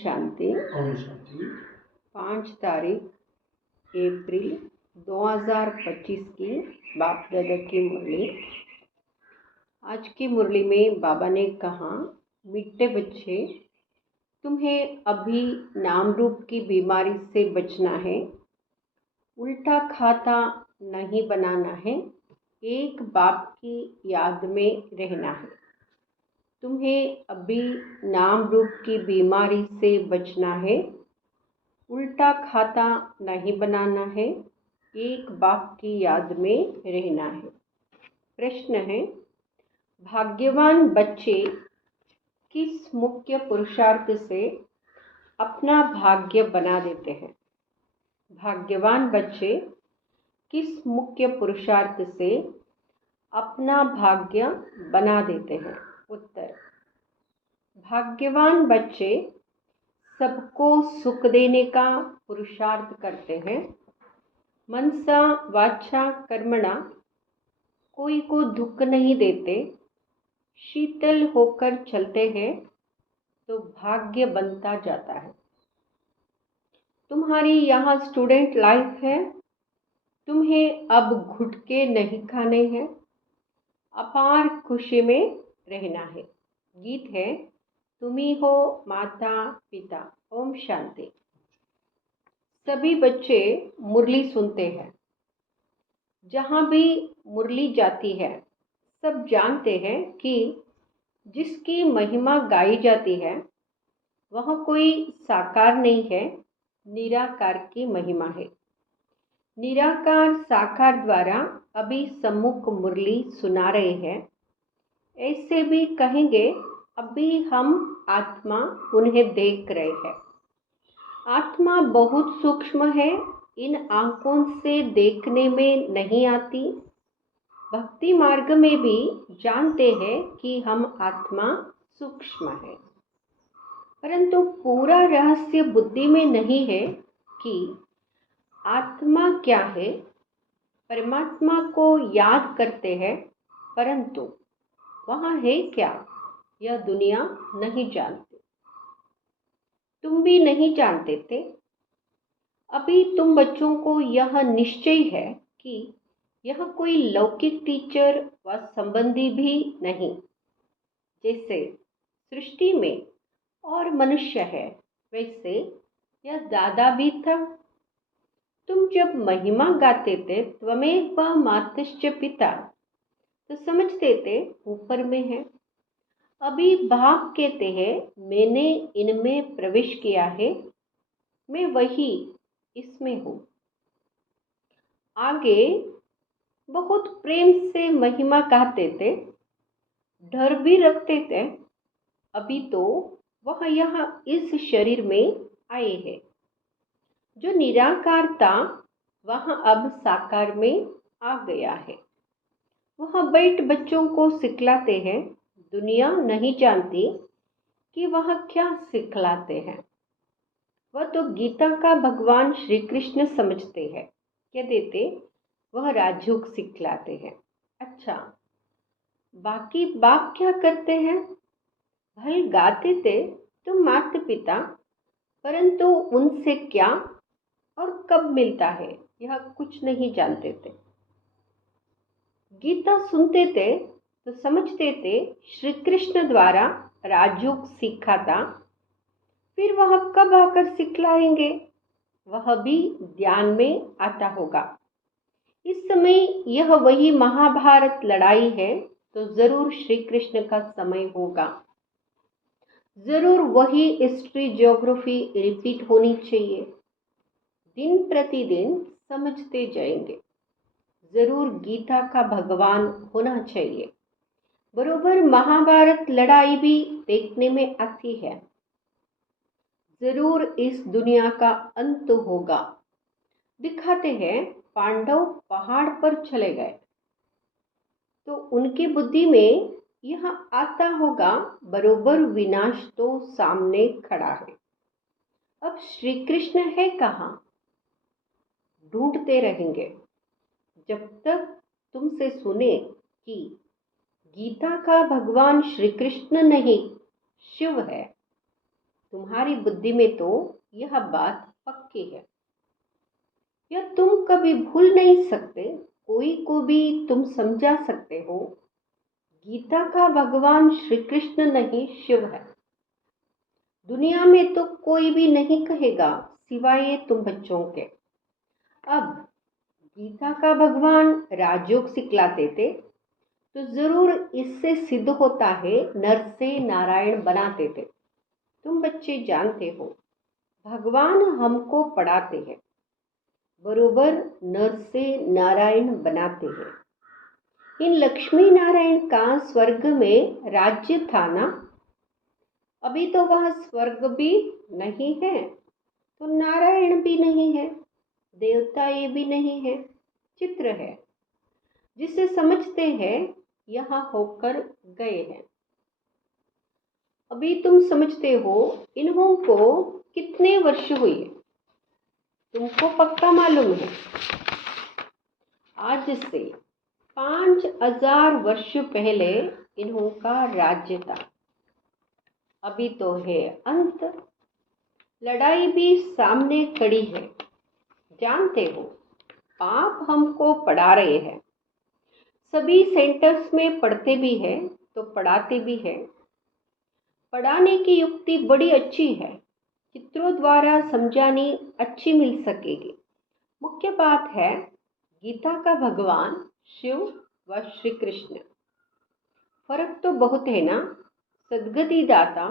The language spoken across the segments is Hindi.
शांति। ओम शांति। 5 तारीख अप्रैल 2025 की बाप दादा की मुरली। आज की मुरली में बाबा ने कहा, मीठे बच्चे, तुम्हें अभी नाम रूप की बीमारी से बचना है। उल्टा खाता नहीं बनाना है। एक बाप की याद में रहना है। तुम्हें अभी नाम रूप की बीमारी से बचना है। उल्टा खाता नहीं बनाना है। एक बाप की याद में रहना है। प्रश्न है, भाग्यवान बच्चे किस मुख्य पुरुषार्थ से अपना भाग्य बना देते हैं? भाग्यवान बच्चे किस मुख्य पुरुषार्थ से अपना भाग्य बना देते हैं? उत्तर, भाग्यवान बच्चे सबको सुख देने का पुरुषार्थ करते हैं। मनसा वाचा कर्मणा कोई को दुख नहीं देते, शीतल होकर चलते हैं तो भाग्य बनता जाता है। तुम्हारी यहाँ स्टूडेंट लाइफ है। तुम्हें अब घुटके नहीं खाने हैं। अपार खुशी में रहना है। गीत है, तुम ही हो माता पिता। ओम शांति। सभी बच्चे मुरली सुनते हैं। जहाँ भी मुरली जाती है, सब जानते हैं कि जिसकी महिमा गाई जाती है वह कोई साकार नहीं है, निराकार की महिमा है। निराकार साकार द्वारा अभी सम्मुख मुरली सुना रहे हैं। ऐसे भी कहेंगे, अभी हम आत्मा उन्हें देख रहे हैं। आत्मा बहुत सूक्ष्म है, इन आंखों से देखने में नहीं आती। भक्ति मार्ग में भी जानते हैं कि हम आत्मा सूक्ष्म है, परंतु पूरा रहस्य बुद्धि में नहीं है कि आत्मा क्या है। परमात्मा को याद करते हैं, परंतु वहाँ है क्या, यह दुनिया नहीं जानती। तुम भी नहीं जानते थे। अभी तुम बच्चों को यह निश्चय है कि यह कोई लौकिक टीचर व संबंधी भी नहीं। जैसे सृष्टि में और मनुष्य है, वैसे यह दादा भी था। तुम जब महिमा गाते थे, त्वमेव मातश्च पिता, तो समझते थे ऊपर में है। अभी बाप कहते हैं, मैंने इनमें प्रवेश किया है, मैं वही इसमें हूँ। आगे बहुत प्रेम से महिमा गाते थे, डर भी रखते थे। अभी तो वह यहाँ इस शरीर में आए हैं। जो निराकार था वह अब साकार में आ गया है। वह बैठ बच्चों को सिखलाते हैं। दुनिया नहीं जानती कि वह क्या सिखलाते हैं। वह तो गीता का भगवान श्री कृष्ण समझते हैं। क्या देते, वह राजयोग सिखलाते हैं। अच्छा, बाकी बाप क्या करते हैं? भले गाते थे तो माता पिता, परंतु उनसे क्या और कब मिलता है यह कुछ नहीं जानते थे। गीता सुनते थे तो समझते थे श्री कृष्ण द्वारा राजयोग सीखा था। फिर वह कब आकर सिखलाएंगे, वह भी ध्यान में आता होगा। इस समय यह वही महाभारत लड़ाई है, तो जरूर श्री कृष्ण का समय होगा। जरूर वही हिस्ट्री ज्योग्राफी रिपीट होनी चाहिए। दिन प्रतिदिन समझते जाएंगे। जरूर गीता का भगवान होना चाहिए। बरोबर महाभारत लड़ाई भी देखने में आती है। जरूर इस दुनिया का अंत होगा। दिखाते हैं, पांडव पहाड़ पर चले गए तो उनकी बुद्धि में यह आता होगा, बरोबर विनाश तो सामने खड़ा है। अब श्री कृष्ण है कहाँ? ढूंढते रहेंगे जब तक तुमसे सुने कि गीता का भगवान श्री कृष्ण नहीं, शिव है। तुम्हारी बुद्धि में तो यह बात पक्की है। यह तुम कभी भूल नहीं सकते। कोई को भी तुम समझा सकते हो। गीता का भगवान श्री कृष्ण नहीं, शिव है। दुनिया में तो कोई भी नहीं कहेगा सिवाय तुम बच्चों के। अब गीता का भगवान राजयोग सिखलाते थे तो जरूर इससे सिद्ध होता है नर से नारायण बनाते थे। तुम बच्चे जानते हो, भगवान हमको पढ़ाते हैं, बरोबर नर से नारायण बनाते हैं। इन लक्ष्मी नारायण का स्वर्ग में राज्य था ना। अभी तो वह स्वर्ग भी नहीं है, तो नारायण भी नहीं है, देवता ये भी नहीं है, चित्र है जिसे समझते हैं यहाँ होकर गए हैं। अभी तुम समझते हो इन्हों को कितने वर्ष हुए, तुमको पक्का मालूम है। आज से 5000 वर्ष पहले इन्हों का राज्य था। अभी तो है अंत। लड़ाई भी सामने खड़ी है। जानते हो, आप हमको पढ़ा रहे हैं। सभी सेंटर्स में पढ़ते भी हैं तो पढ़ाते भी हैं। पढ़ाने की युक्ति बड़ी अच्छी है, चित्रों द्वारा समझानी अच्छी मिल सकेगी। मुख्य बात है गीता का भगवान शिव व श्री कृष्ण। फर्क तो बहुत है ना। सद्गति दाता,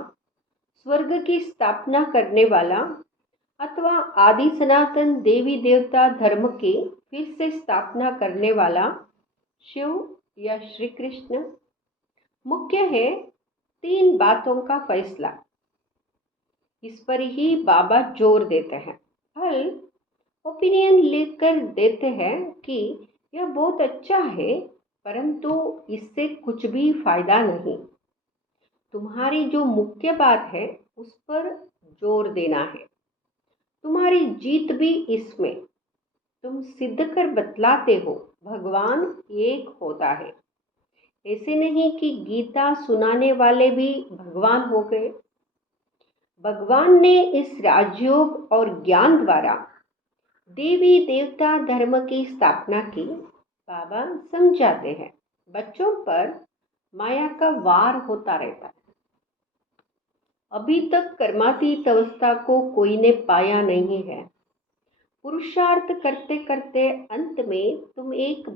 स्वर्ग की स्थापना करने वाला, अथवा आदि सनातन देवी देवता धर्म की फिर से स्थापना करने वाला शिव या श्री कृष्ण। मुख्य है 3 बातों का फैसला। इस पर ही बाबा जोर देते हैं। फल ओपिनियन लेकर देते हैं कि यह बहुत अच्छा है, परंतु इससे कुछ भी फायदा नहीं। तुम्हारी जो मुख्य बात है उस पर जोर देना है। तुम्हारी जीत भी इसमें। तुम सिद्ध कर बतलाते हो भगवान एक होता है। ऐसे नहीं कि गीता सुनाने वाले भी भगवान हो गए। भगवान ने इस राजयोग और ज्ञान द्वारा देवी देवता धर्म की स्थापना की। बाबा समझाते हैं बच्चों पर माया का वार होता रहता है। अभी तक कर्मातीत अवस्था को कोई ने पाया नहीं है। पुरुषार्थ करते करते अंत में तुम एक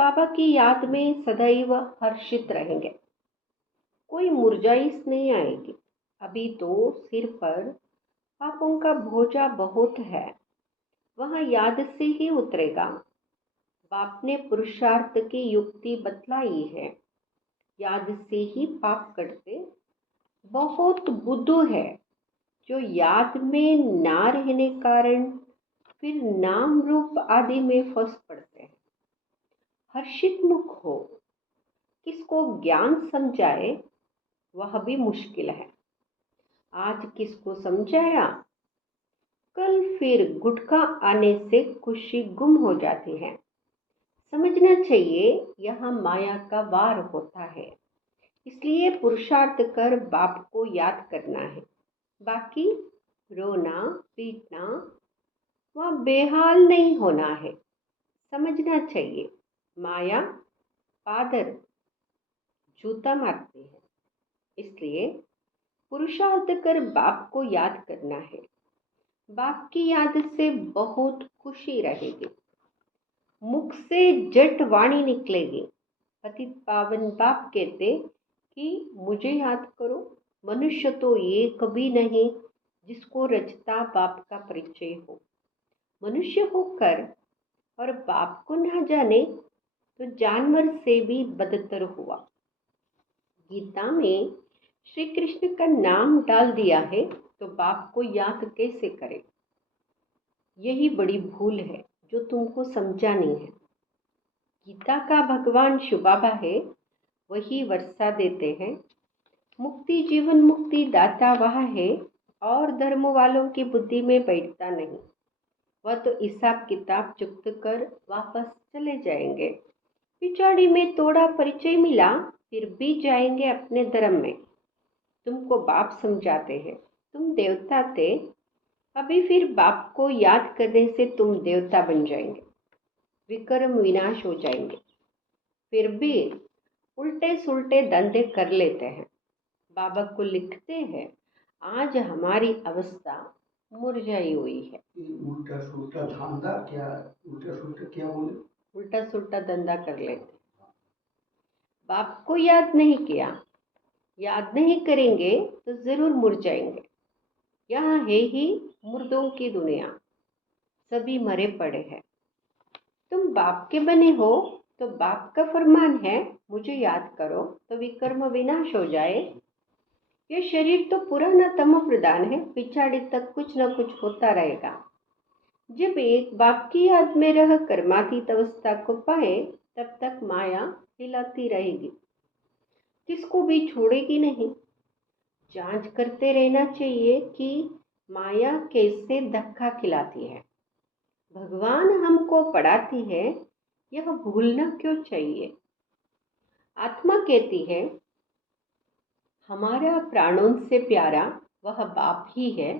बाबा की याद में सदैव हर्षित रहेंगे। कोई मुरझाइश नहीं आएगी। अभी तो सिर पर पापों का बोझा बहुत है, वह याद से ही उतरेगा। बाप ने पुरुषार्थ की युक्ति बतलाई है। याद से ही पाप कटते। बहुत बुद्धू है जो याद में ना रहने कारण फिर नाम रूप आदि में फंस पड़ते हैं। हर्षित मुख हो, किसको ज्ञान समझाए वह भी मुश्किल है। आज किसको समझाया, कल फिर गुटखा आने से खुशी गुम हो जाती है। समझना चाहिए यह माया का वार होता है। इसलिए पुरुषार्थ कर बाप को याद करना है। बाकी रोना पीटना वह बेहाल नहीं होना है। समझना चाहिए माया पादर जूता मारती है। इसलिए पुरुषार्थ कर बाप को याद करना है। बाप की याद से बहुत खुशी रहेगी। मुख से जट वाणी निकलेगी। पतित पावन बाप कहते कि मुझे याद करो। मनुष्य तो एक भी नहीं जिसको रचता बाप का परिचय हो। मनुष्य होकर और बाप को ना जाने तो जानवर से भी बदतर हुआ। गीता में श्री कृष्ण का नाम डाल दिया है तो बाप को याद कैसे करें। यही बड़ी भूल है जो तुमको समझा नहीं है। गीता का भगवान शिव बाबा है, वही वर्षा देते हैं। मुक्ति जीवन मुक्ति दाता वह है और धर्म वालों की बुद्धि में बैठता नहीं। वह तो हिसाब किताब चुकत कर वापस चले जाएंगे। पिछाड़ी में थोड़ा परिचय मिला फिर भी जाएंगे अपने धर्म में। तुमको बाप समझाते हैं। तुम देवता थे, अभी फिर बाप को याद करने से तुम देवता बन जाएंगे, विक्रम विनाश हो जाएंगे। फिर भी उल्टे सुल्टे धंधे कर लेते हैं। बाबा को लिखते हैं, आज हमारी अवस्था मुरझाई हुई है। उल्टा सुल्टा धंधा क्या? उल्टा सुल्टा क्या बोले? उल्टा सुल्टा धंधा कर लेते, बाप को याद नहीं किया, याद नहीं करेंगे तो जरूर मुरझाएंगे। यहाँ है ही मुर्दों की दुनिया, सभी मरे पड़े हैं। तुम बाप के बने हो तो बाप का फरमान है, मुझे याद करो तो विकर्म विनाश हो जाए। यह शरीर तो पुराना तमो प्रधान है, पिछाड़ी तक कुछ न कुछ होता रहेगा। जब एक बाप की याद में रह कर्मातीत अवस्था को पाए, तब तक माया हिलाती रहेगी, किसको भी छोड़ेगी नहीं। जांच करते रहना चाहिए कि माया कैसे धक्का खिलाती है। भगवान हमको पढ़ाती है, यह भूलना क्यों चाहिए। आत्मा कहती है, हमारा प्राणों से प्यारा वह बाप ही है,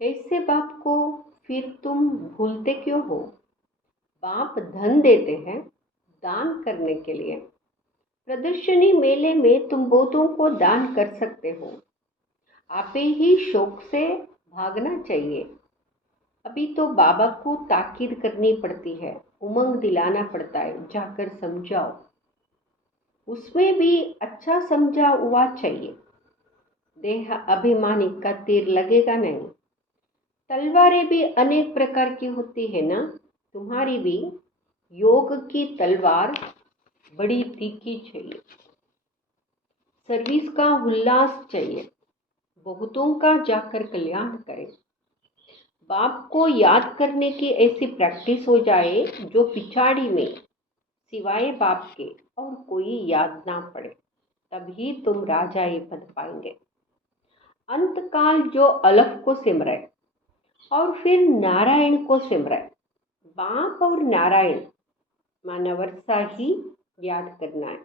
ऐसे बाप को फिर तुम भूलते क्यों हो। बाप धन देते हैं दान करने के लिए। प्रदर्शनी मेले में तुम बहुतों को दान कर सकते हो, आपे ही शौक से भागना चाहिए। अभी तो बाबा को ताकीद करनी पड़ती है, उमंग दिलाना पड़ता है, जाकर समझाओ। उसमें भी अच्छा समझा हुआ चाहिए, देह अभिमानी का तीर लगेगा नहीं। तलवारें भी अनेक प्रकार की होती है ना, तुम्हारी भी योग की तलवार बड़ी तीखी चाहिए। सर्विस का उल्लास चाहिए, बहुतों का जाकर कल्याण करें। बाप को याद करने की ऐसी प्रैक्टिस हो जाए जो पिछाड़ी में सिवाय बाप के और कोई याद ना पड़े, तभी तुम राजाई बन पाएंगे। अंतकाल जो अलख को सिमरे और फिर नारायण को सिमरे। बाप और नारायण मानवर्षा ही याद करना है,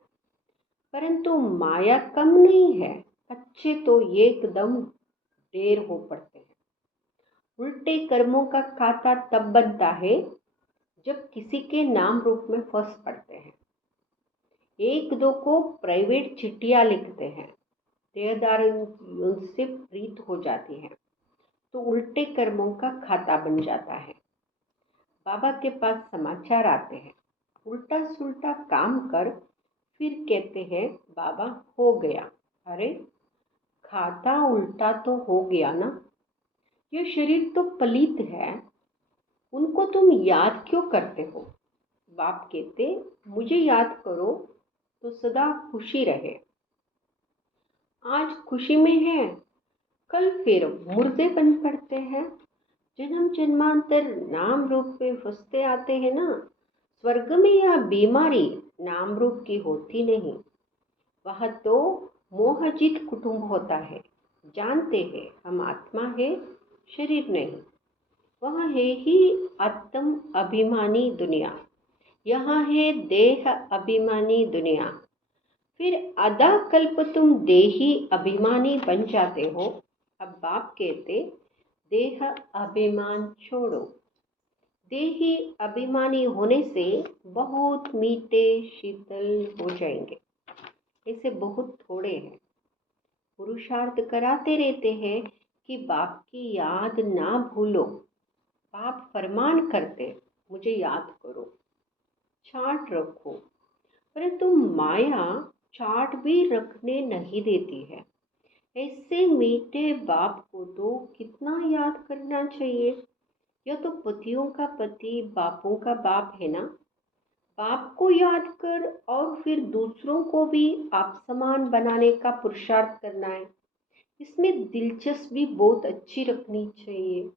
परंतु माया कम नहीं है, अच्छे तो एकदम ढेर हो पड़ते हैं। उल्टे कर्मों का खाता तब बनता है जब किसी के नाम रूप में फंस पड़ते हैं। एक दो को प्राइवेट चिट्ठियां लिखते हैं, देहदार उनसे प्रीत हो जाती है, तो उल्टे कर्मों का खाता बन जाता है। बाबा के पास समाचार आते हैं, उल्टा सुल्टा काम कर, फिर कहते हैं बाबा हो गया। अरे खाता उल्टा तो हो गया ना, यह शरीर तो पलित है, उनको तुम याद क्यों करते हो। बाप कहते, मुझे याद करो तो सदा खुशी रहे। आज खुशी में है, कल फिर मुर्दे बन पड़ते हैं। जन्म जन्मांतर नाम रूप में फंसते आते हैं ना। स्वर्ग में यह बीमारी नाम रूप की होती नहीं, वह तो मोहजित कुटुंब होता है। जानते हैं हम आत्मा है, शरीर नहीं। वह है ही आत्म अभिमानी दुनिया, यहाँ है देह अभिमानी दुनिया। फिर आधा कल्प तुम देही अभिमानी बन जाते हो। अब बाप कहते, देह अभिमान छोड़ो। देही अभिमानी होने से बहुत मीठे शीतल हो जाएंगे, ऐसे बहुत थोड़े हैं। पुरुषार्थ कराते रहते हैं कि बाप की याद ना भूलो। बाप फरमान करते, मुझे याद करो, छांट रखो, परंतु माया चाट भी रखने नहीं देती है। ऐसे मीठे बाप को तो कितना याद करना चाहिए। यह तो पतियों का पति, बापों का बाप है ना। बाप को याद कर और फिर दूसरों को भी आप समान बनाने का पुरुषार्थ करना है। इसमें दिलचस्पी बहुत अच्छी रखनी चाहिए।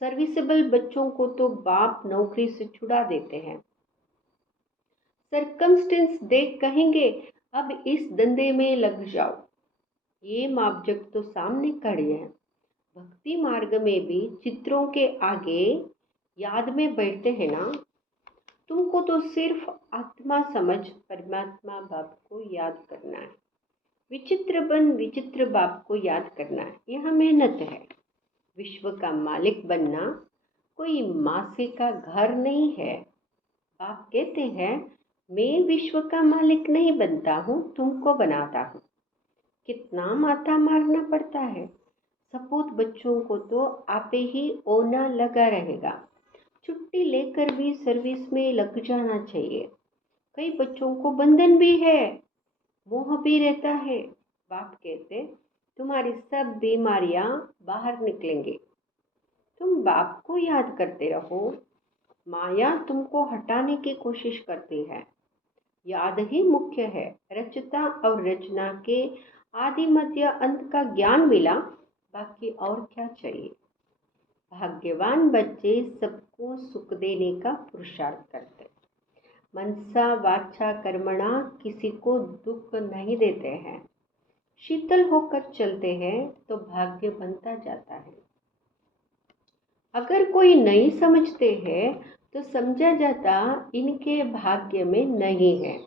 सर्विसेबल बच्चों को तो बाप नौकरी से छुड़ा देते हैं। सरकमस्टेंस देख कहेंगे, अब इस धंधे में लग जाओ। ये मापजग तो सामने खड़े हैं। भक्ति मार्ग में भी चित्रों के आगे याद में बैठते हैं ना। तुमको तो सिर्फ आत्मा समझ परमात्मा बाप को याद करना है। विचित्र बन विचित्र बाप को याद करना यह मेहनत है। विश्व का मालिक बनना कोई मासी का घर नहीं है। बाप कहते हैं, मैं विश्व का मालिक नहीं बनता हूँ, तुमको बनाता हूँ। कितना माथा मारना पड़ता है। सपूत बच्चों को तो आपे ही ओना लगा रहेगा। छुट्टी लेकर भी सर्विस में लग जाना चाहिए। कई बच्चों को बंधन भी है, मोह भी रहता है। बाप कहते, तुम्हारी सब बीमारियां बाहर निकलेंगी। तुम बाप को याद करते रहो। माया तुमको हटाने की कोशिश करती है। याद ही मुख्य है। रचता और रचना के आदि मध्य अंत का ज्ञान मिला, बाकी और क्या चाहिए। भाग्यवान बच्चे सबको सुख देने का पुरुषार्थ करते। मनसा वाचा कर्मणा किसी को दुख नहीं देते हैं। शीतल होकर चलते हैं तो भाग्य बनता जाता है। अगर कोई नहीं समझते हैं तो समझा जाता इनके भाग्य में नहीं है।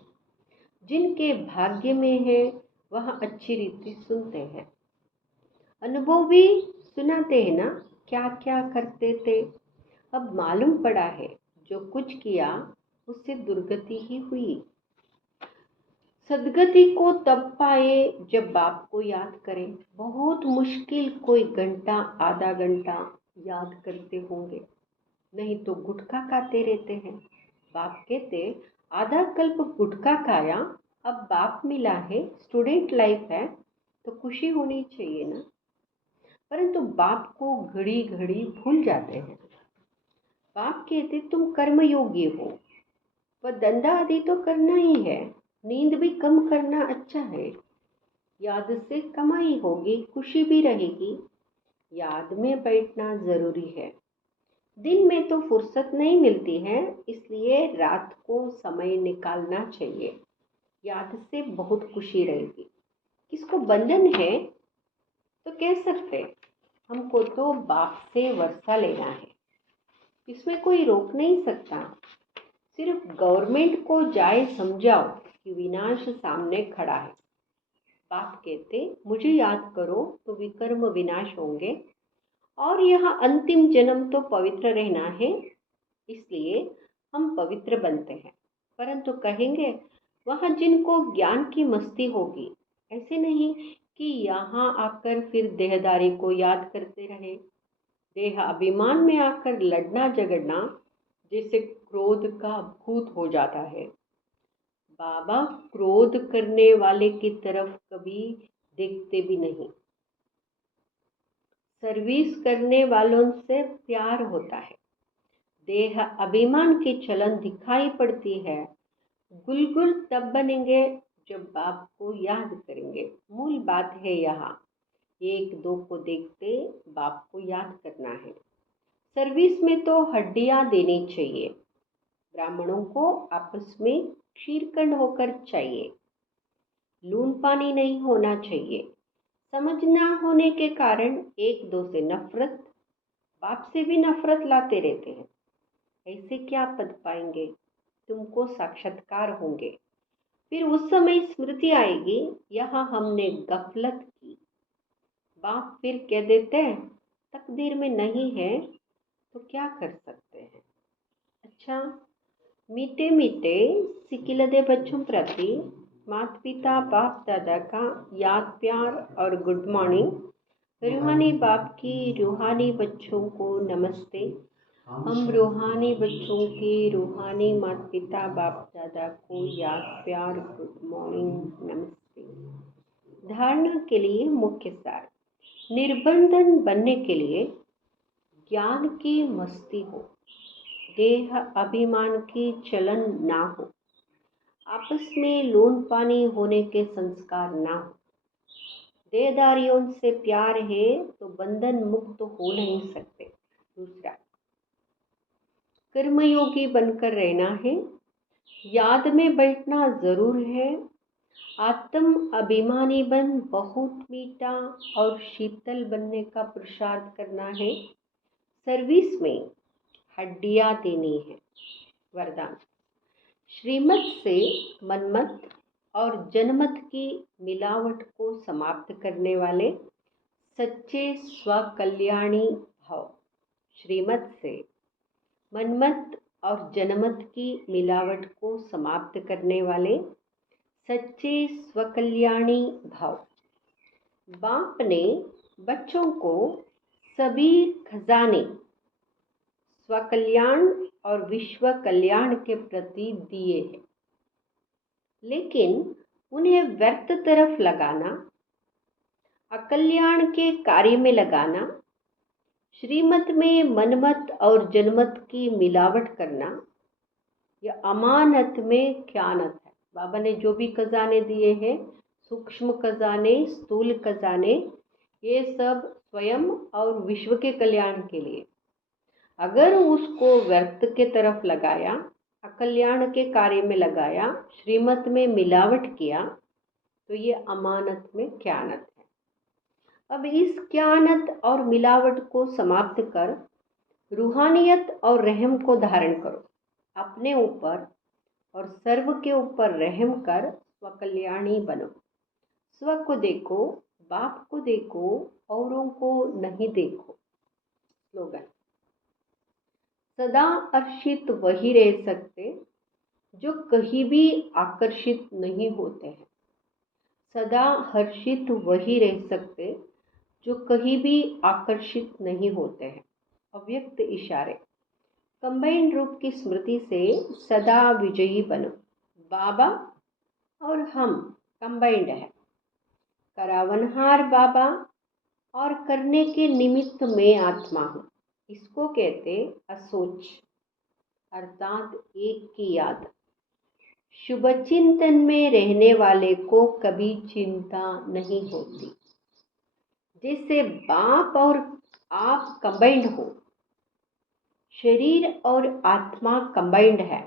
जिनके भाग्य में है वह अच्छी रीति सुनते हैं। अनुभव भी सुनाते हैं ना, क्या क्या करते थे। अब मालूम पड़ा है जो कुछ किया उससे दुर्गति ही हुई। सदगति को तब पाए जब बाप को याद करें। बहुत मुश्किल कोई घंटा आधा घंटा याद करते होंगे, नहीं तो गुटखा खाते रहते हैं। बाप कहते, आधा कल्प गुटखा खाया, अब बाप मिला है, स्टूडेंट लाइफ है तो खुशी होनी चाहिए ना। परंतु बाप को घड़ी घड़ी भूल जाते हैं। बाप कहते, तुम कर्मयोगी हो, वह धंधा आदि तो करना ही है, नींद भी कम करना अच्छा है। याद से कमाई होगी, खुशी भी रहेगी। याद में बैठना जरूरी है। दिन में तो फुर्सत नहीं मिलती है, इसलिए रात को समय निकालना चाहिए। याद से बहुत खुशी रहेगी। किसको बंधन है तो कह सकते, हमको तो बाप से वर्षा लेना है, इसमें कोई रोक नहीं सकता। सिर्फ गवर्नमेंट को जाए समझाओ कि विनाश सामने खड़ा है। बाप कहते, मुझे याद करो तो विकर्म विनाश होंगे और यह अंतिम जन्म तो पवित्र रहना है, इसलिए हम पवित्र बनते हैं। परंतु कहेंगे वह जिनको ज्ञान की मस्ती होगी, ऐसे नहीं कि यहाँ आकर फिर देहदारी को याद करते रहे। देह अभिमान में आकर लड़ना झगड़ना जैसे क्रोध का भूत हो जाता है। बाबा क्रोध करने वाले की तरफ कभी देखते भी नहीं। सर्विस करने वालों से प्यार होता है। देह अभिमान की चलन दिखाई पड़ती है। गुलगुल तब बनेंगे जब बाप को याद करेंगे। मूल बात है यहाँ, एक दो को देखते बाप को याद करना है। सर्विस में तो हड्डियाँ देनी चाहिए। ब्राह्मणों को आपस में क्षीरखंड होकर चाहिए, लून पानी नहीं होना चाहिए। समझ ना होने के कारण एक दो से नफरत, बाप से भी नफरत लाते रहते हैं। ऐसे क्या पद पाएंगे, तुमको साक्षात्कार होंगे। फिर उस समय स्मृति आएगी, यहाँ हमने गफलत की। बाप फिर कह देते हैं, तकदीर में नहीं है तो क्या कर सकते हैं। अच्छा, मीठे मीठे सिकिलदे बच्चों प्रति माता पिता बाप दादा का याद प्यार और गुड मॉर्निंग। रूहानी बाप की रूहानी बच्चों को नमस्ते। हम रूहानी बच्चों के रूहानी माता पिता बाप दादा को याद प्यार गुड मॉर्निंग नमस्ते। धारणा के लिए मुख्य सार, निर्बंधन बनने के लिए ज्ञान की मस्ती हो, देह अभिमान की चलन ना हो, आपस में लोन पानी होने के संस्कार ना हो। देहदारियों से प्यार है तो बंधन मुक्त हो नहीं सकते। दूसरा, कर्मयोगी बनकर रहना है। याद में बैठना जरूर है। आत्म अभिमानी बन बहुत मीठा और शीतल बनने का पुरुषार्थ करना है। सर्विस में हड्डियाँ देनी है। वरदान, श्रीमत से मनमत और जनमत की मिलावट को समाप्त करने वाले सच्चे स्वकल्याणी भाव। श्रीमत से मनमत और जनमत की मिलावट को समाप्त करने वाले सच्चे स्वकल्याणी भाव। बाप ने बच्चों को सभी खजाने स्वकल्याण और विश्व कल्याण के प्रति दिए हैं, लेकिन उन्हें व्यर्थ तरफ लगाना, अकल्याण के कार्य में लगाना, श्रीमत में मनमत और जनमत की मिलावट करना, यह अमानत में ख्यानत है। बाबा ने जो भी खजाने दिए हैं, सूक्ष्म खजाने, स्थूल खजाने, ये सब स्वयं और विश्व के कल्याण के लिए, अगर उसको व्यर्थ के तरफ लगाया, अकल्याण के कार्य में लगाया, श्रीमत में मिलावट किया, तो ये अमानत में ख्यानत है। अब इस ख्यानत और मिलावट को समाप्त कर रूहानियत और रहम को धारण करो। अपने ऊपर और सर्व के ऊपर रहम कर स्वकल्याणी बनो। स्व को देखो, बाप को देखो, औरों को नहीं देखो। स्लोगन। सदा हर्षित वही रह सकते जो कहीं भी आकर्षित नहीं होते हैं। सदा हर्षित वही रह सकते जो कहीं भी आकर्षित नहीं होते हैं। अव्यक्त इशारे। कंबाइंड रूप की स्मृति से सदा विजयी बनो। बाबा और हम कंबाइंड है। करावनहार बाबा और करने के निमित्त में आत्मा हूँ। इसको कहते असोच, अर्थात एक की याद। शुभ चिंतन में रहने वाले को कभी चिंता नहीं होती। जैसे बाप और आप कंबाइंड हो, शरीर और आत्मा कंबाइंड है,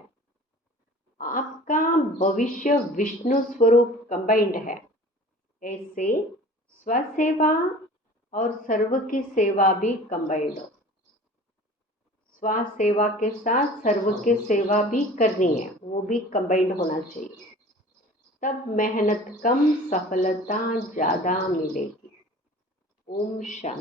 आपका भविष्य विष्णु स्वरूप कंबाइंड है, ऐसे स्वसेवा और सर्व की सेवा भी कंबाइंड हो। स्वसेवा के साथ सर्व की सेवा भी करनी है, वो भी कंबाइंड होना चाहिए। तब मेहनत कम, सफलता ज़्यादा मिलेगी। ओम शांति।